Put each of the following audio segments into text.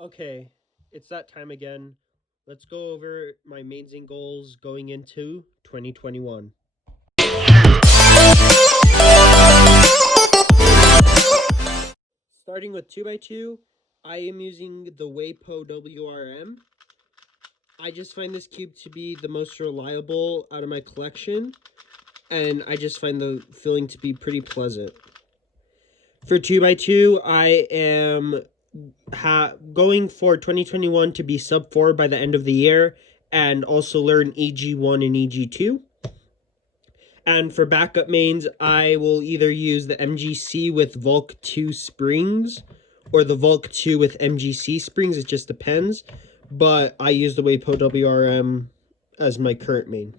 Okay, it's that time again. Let's go over my mains and goals going into 2021. Starting with 2x2, I am using the WAPO WRM. I just find this cube to be the most reliable out of my collection, and I just find the feeling to be pretty pleasant. For 2x2, I am going for 2021 to be sub 4 by the end of the year and also learn EG1 and EG2. And for backup mains, I will either use the MGC with Volk 2 springs or the Volk 2 with MGC springs. It just depends. But I use the WAPO WRM as my current main.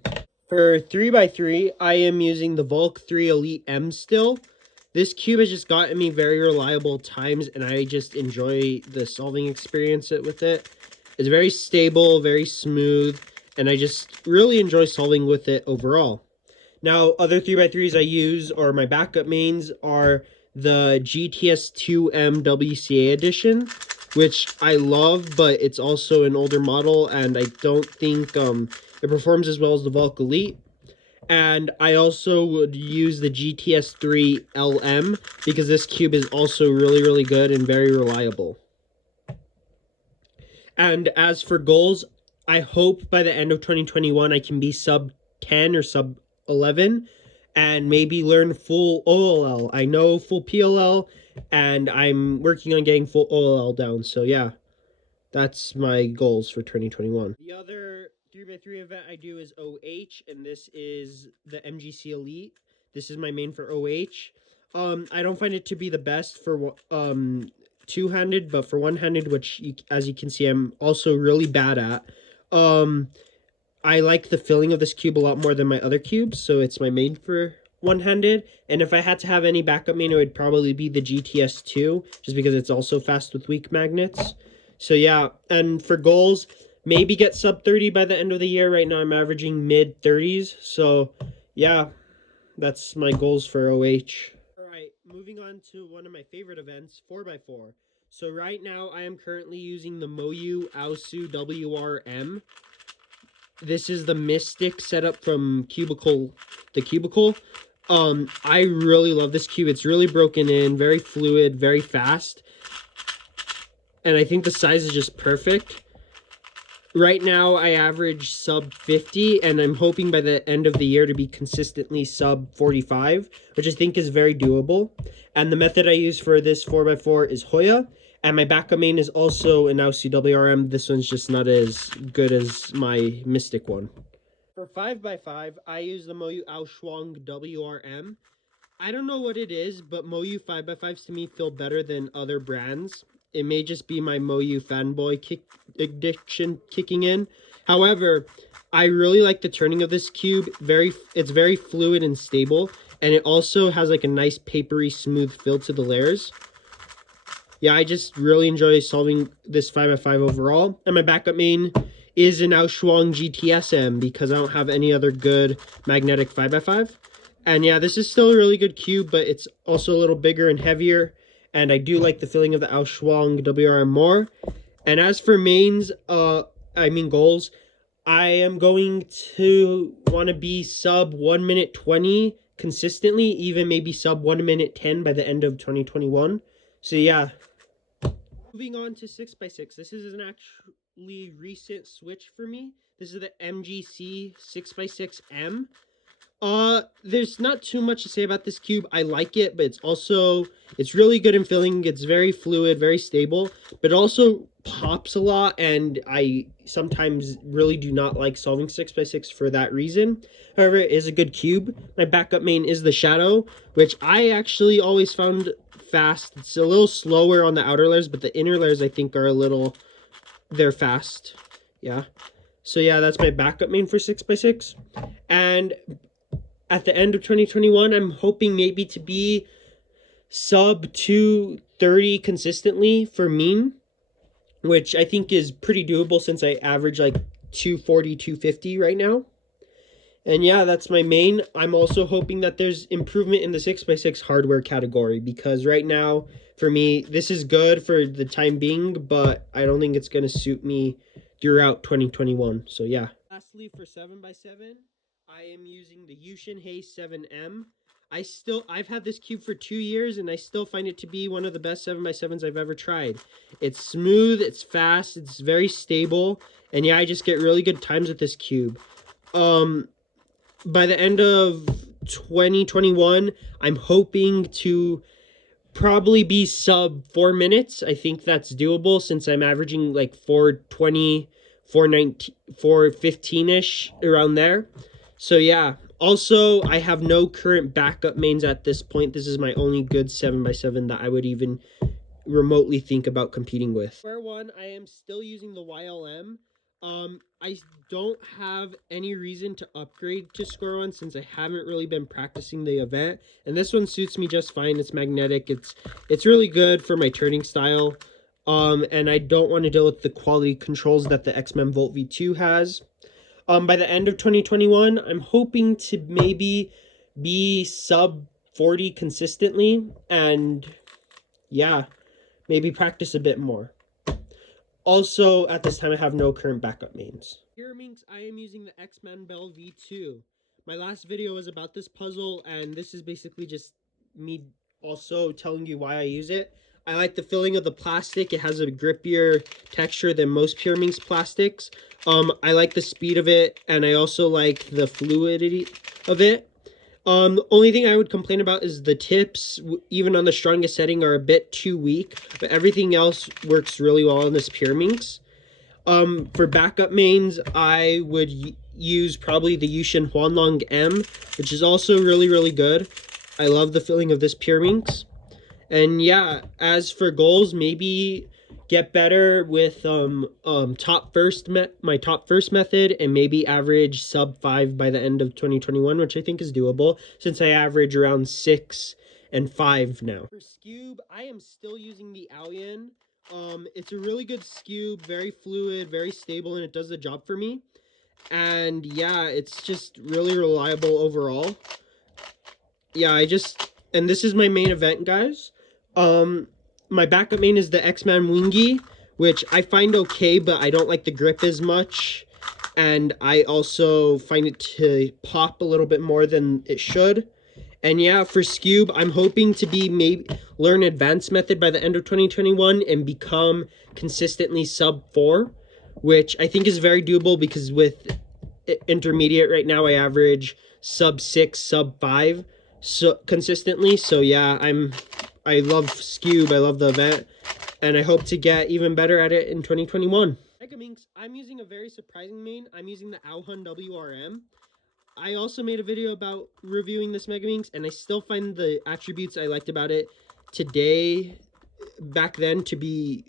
For 3x3, I am using the Volk 3 Elite M still. This cube has just gotten me very reliable times, and I just enjoy the solving experience with it. It's very stable, very smooth, and I just really enjoy solving with it overall. Now, other 3x3s I use, or my backup mains, are the GTS2M WCA edition, which I love, but it's also an older model, and I don't think it performs as well as the Volk Elite. And I also would use the GTS3 LM, because this cube is also really, really good and very reliable. And as for goals, I hope by the end of 2021 I can be sub 10 or sub 11 and maybe learn full OLL. I know full PLL, and I'm working on getting full OLL down. So yeah, that's my goals for 2021. The other 3x3 event I do is OH, and this is the MGC Elite. This is my main for OH. I don't find it to be the best for two-handed, but for one-handed, which as you can see, I'm also really bad at. I like the feeling of this cube a lot more than my other cubes, so it's my main for one-handed. And if I had to have any backup main, it would probably be the GTS2, just because it's also fast with weak magnets. So yeah, and for goals, maybe get sub 30 by the end of the year. Right now I'm averaging mid 30s. So yeah, that's my goals for OH. All right, moving on to one of my favorite events, 4x4. So right now I am currently using the Moyu Aosu WRM. This is the Mystic setup from the Cubicle. I really love this cube. It's really broken in, very fluid, very fast. And I think the size is just perfect. Right now, I average sub 50, and I'm hoping by the end of the year to be consistently sub 45, which I think is very doable. And the method I use for this 4x4 is Hoya, and my backup main is also an LCWRM. This one's just not as good as my Mystic one. For 5x5, I use the Moyu Aoshuang WRM. I don't know what it is, but Moyu 5x5s to me feel better than other brands. It may just be my Moyu fanboy addiction kicking in. However, I really like the turning of this cube. It's very fluid and stable, and it also has like a nice papery smooth feel to the layers. Yeah, I just really enjoy solving this 5x5 overall. And my backup main is an Aoshuang GTSM because I don't have any other good magnetic 5x5. And yeah, this is still a really good cube, but it's also a little bigger and heavier. And I do like the feeling of the Aoshuang WRM more. And as for mains, goals, I am going to want to be sub 1 minute 20 consistently, even maybe sub 1 minute 10 by the end of 2021. So yeah. Moving on to 6x6. This is an actually recent switch for me. This is the MGC 6x6M. There's not too much to say about this cube. I like it, but it's really good in filling. It's very fluid, very stable, but also pops a lot, and I sometimes really do not like solving 6x6 for that reason. However, it is a good cube. My backup main is the Shadow, which I actually always found fast. It's a little slower on the outer layers, but the inner layers I think are they're fast. Yeah. So yeah, that's my backup main for 6x6. And at the end of 2021, I'm hoping maybe to be sub 230 consistently for mean, which I think is pretty doable since I average like 240, 250 right now. And yeah, that's my main. I'm also hoping that there's improvement in the 6x6 hardware category, because right now for me. This is good for the time being, but I don't think it's going to suit me throughout 2021. So yeah. Lastly, for 7x7, I am using the Yushin Hay 7M. I've had this cube for 2 years, and I still find it to be one of the best 7x7s I've ever tried. It's smooth, it's fast, it's very stable, and yeah, I just get really good times with this cube. By the end of 2021, I'm hoping to probably be sub 4 minutes. I think that's doable since I'm averaging like 420, 419, 415-ish around there. So yeah. Also, I have no current backup mains at this point. This is my only good 7x7 that I would even remotely think about competing with. Square one, I am still using the YLM. I don't have any reason to upgrade to square one since I haven't really been practicing the event, and this one suits me just fine. It's magnetic. It's really good for my turning style. And I don't want to deal with the quality controls that the X-Men Volt V2 has. By the end of 2021, I'm hoping to maybe be sub 40 consistently, and yeah, maybe practice a bit more. Also, at this time, I have no current backup mains. Here, Minx, I am using the X-Men Bell V2. My last video was about this puzzle, and this is basically just me also telling you why I use it. I like the feeling of the plastic. It has a grippier texture than most Pure Minx plastics. I like the speed of it, and I also like the fluidity of it. The only thing I would complain about is the tips, even on the strongest setting, are a bit too weak, but everything else works really well on this Pure Minx. For backup mains, I would use probably the Yushin Huanlong M, which is also really, really good. I love the feeling of this Pure Minx. And yeah, as for goals, maybe get better with my top first method, and maybe average sub 5 by the end of 2021, which I think is doable since I average around 6 and 5 now. For Scube, I am still using the Aoyan. It's a really good Scube, very fluid, very stable, and it does the job for me. And yeah, it's just really reliable overall. Yeah, and this is my main event, guys. My backup main is the X-Man Wingy, which I find okay, but I don't like the grip as much. And I also find it to pop a little bit more than it should. And yeah, for Scube, I'm hoping to maybe learn advanced method by the end of 2021 and become consistently sub 4, which I think is very doable because with intermediate right now, I average sub 6, sub 5 consistently. So yeah, I love Scube, I love the event, and I hope to get even better at it in 2021. Mega Minx, I'm using a very surprising main. I'm using the Aohan WRM. I also made a video about reviewing this Mega Minx, and I still find the attributes I liked about it back then to be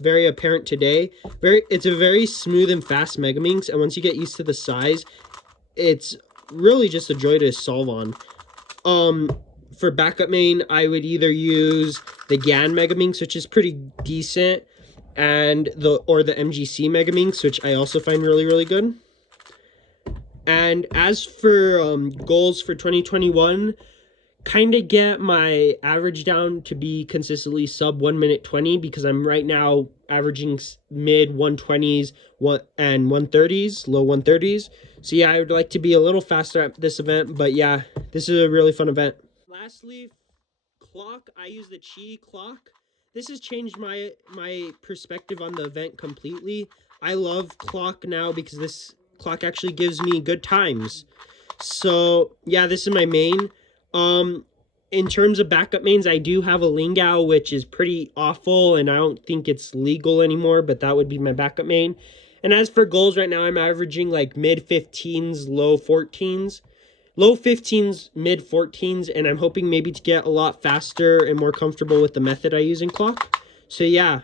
very apparent today. It's a very smooth and fast Mega Minx, and once you get used to the size, it's really just a joy to solve on. For backup main, I would either use the GAN Mega Minx, which is pretty decent, or the MGC Mega Minx, which I also find really, really good. And as for goals for 2021, kind of get my average down to be consistently sub 1 minute 20, because I'm right now averaging mid 120s and 130s, low 130s. So yeah, I would like to be a little faster at this event, but yeah, this is a really fun event. Lastly, clock. I use the Qi clock. This has changed my perspective on the event completely. I love clock now because this clock actually gives me good times. So yeah, this is my main. In terms of backup mains, I do have a Lingao, which is pretty awful, and I don't think it's legal anymore, but that would be my backup main. And as for goals, right now I'm averaging like mid 15s, low 14s. Low 15s, mid 14s, and I'm hoping maybe to get a lot faster and more comfortable with the method I use in clock. So yeah,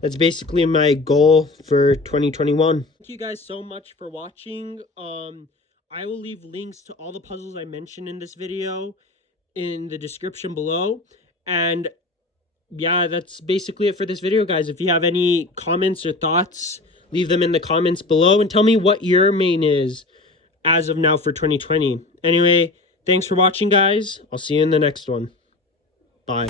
that's basically my goal for 2021. Thank you guys so much for watching. I will leave links to all the puzzles I mentioned in this video in the description below. And yeah, that's basically it for this video, guys. If you have any comments or thoughts, leave them in the comments below and tell me what your main is as of now for 2020. Anyway, thanks for watching, guys. I'll see you in the next one. Bye.